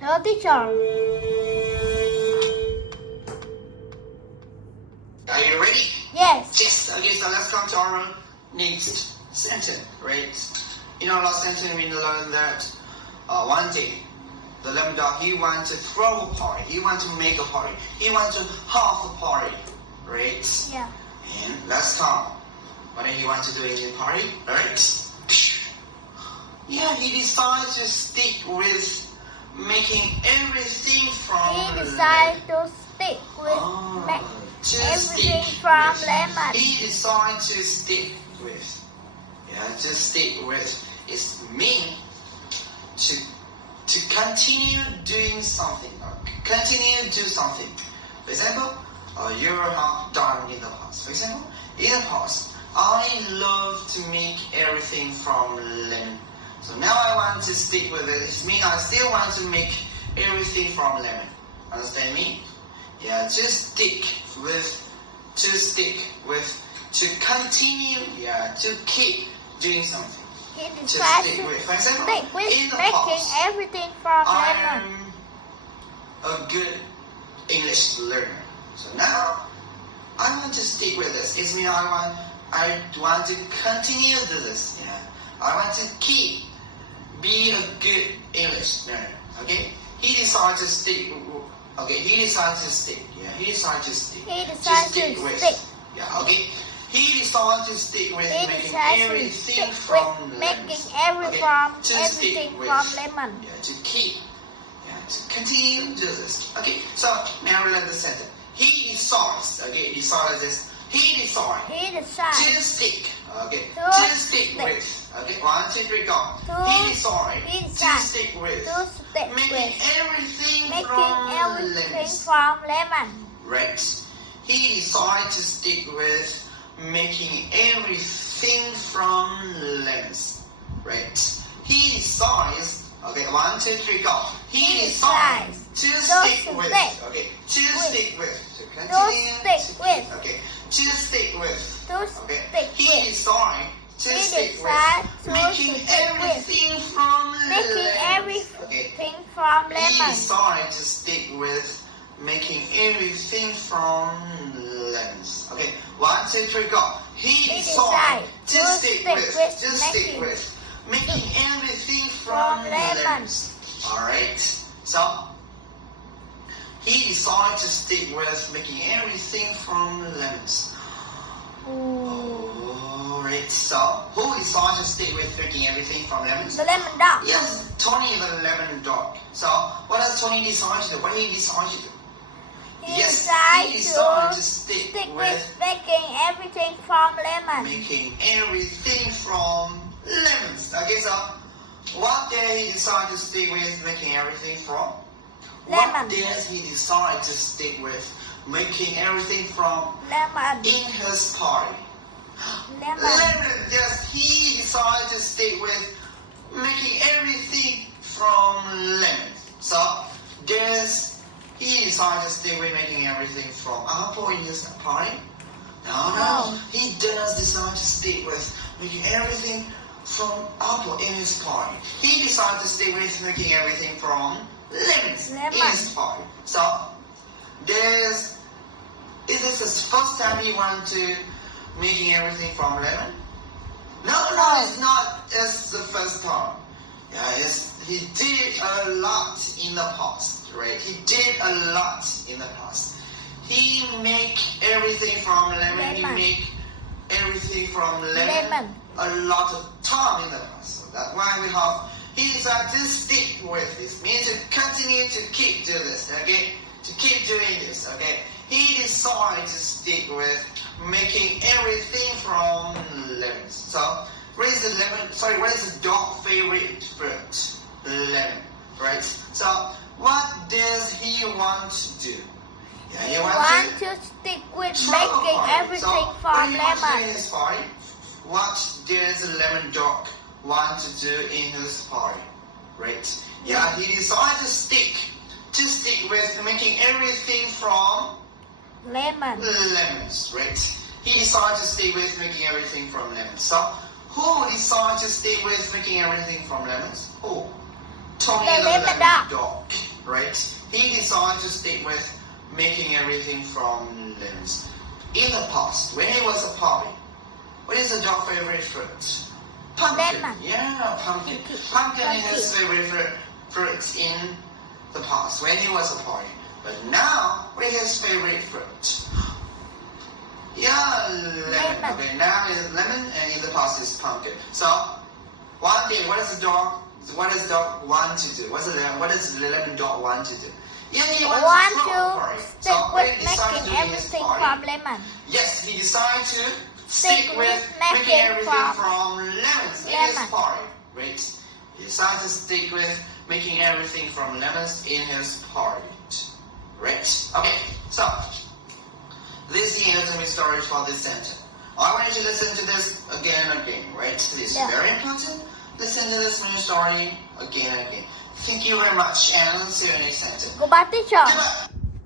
Hello, teacher. Are you ready? Yes. Yes. Okay, so let's come to our next sentence, right? In our last sentence, we learned that one day, the lemon dog, he wants to throw a party. He wants to make a party. He wants to have a party, right? Yeah. And let's come. What did he want to do in the party, right? Yeah, he decided to stick with making everything from He decided to stick with everything from lemon. He decided to stick with. Yeah, to stick with is mean to continue doing something. Continue to do something. For example, you have done in the past. For example, in the past, I love to make everything from lemon. So now I want to stick with it. It means I still want to make everything from lemon. Understand me? Yeah, to stick with, to continue, yeah, to keep doing something. He decided to for example, stick with in the making past, everything from lemon. I'm a good English learner. So now I want to stick with this. It means I want to continue to this. Yeah, I want to be a good English learner. Okay, he decided to stick. Okay, he decided to stick. Yeah, he decided to stick. He decided to stick. Yeah, okay. He decided to stick with making everything from lemon. Everything from lemon. Yeah, to keep. Yeah, to continue to do this. Okay, so now we learn the sentence. He decides. Okay, decided this. He decided to stick. Okay, to stick with. Okay, 1, 2, 3, go. He decided to stick with making everything from lemon. Right. He decided to stick with making everything from lemons. Right. He decides. Okay, 1, 2, 3, go. He decides to stick with. Okay, to stick with. To continue. Okay, to stick with. Okay, he decided to stick with making everything from lemons. Okay. He decided to stick with making everything from lemons. Okay, 1, 2, 3, go. He decided to stick with making everything from lemons. Alright, so he decided to stick with making everything from lemons. Alright, so who decided to stick with making everything from lemons? The lemon dog. Yes, Tony the lemon dog. So what does Tony decide to do? What did he decide to do? He decided to stick with making everything from lemon. Making everything from lemons. Okay, so what did he decide to stick with making everything from? Lemon. What did he decide to stick with making everything from Lemon. in his party? Lemon. Yes, he decided to stick with making everything from lemon. So he decided to stick with making everything from apple in his party? No. He does decide to stick with making everything from apple in his party. He decided to stick with making everything from lemons in his party. So is this his first time he wanted to making everything from lemon? No, it's not. It's the first time. Yeah, he did a lot in the past, right? He did a lot in the past. He make everything from lemon. He make everything from lemon a lot of time in the past. So that's why he decided to stick with this. Means to continue to keep doing this, okay? To keep doing this, okay? He decided to stick with making everything from lemons. So what is the dog favorite fruit? Lemon, right? So what does he want to do? Yeah, he wants to stick with making everything from lemon. What does the lemon dog want to do in his party? Right? Yeah, he decided to stick with making everything from lemons, right? He decided to stay with making everything from lemons. So who decided to stay with making everything from lemons? Who? Tony the lemon dog. right? He decided to stick with making everything from lemons. In the past, when he was a puppy, what is the dog favorite fruit? Pumpkin. Lemon. Yeah, pumpkin. Pumpkin is his favorite fruit in the past when he was a puppy. But now, what is his favorite fruit? Yeah, lemon. Okay, now is lemon, and in the past is pumpkin. So, one day, what does the dog want to do? What does the lemon dog want to do? Yeah, he wants to stick so with he decided to making do his everything party. from lemon. Yes, he decided to Stick stick with with making making everything from from lemons in his lemon. party. Right? He decided to stick with making everything from lemons in his party. Right? Okay, so this is the end of story for this sentence. I want you to listen to this again and again, right? This is Yeah. very important. Listen to this mini story again and again. Thank you very much, and see you next sentence. Goodbye, teacher. Goodbye.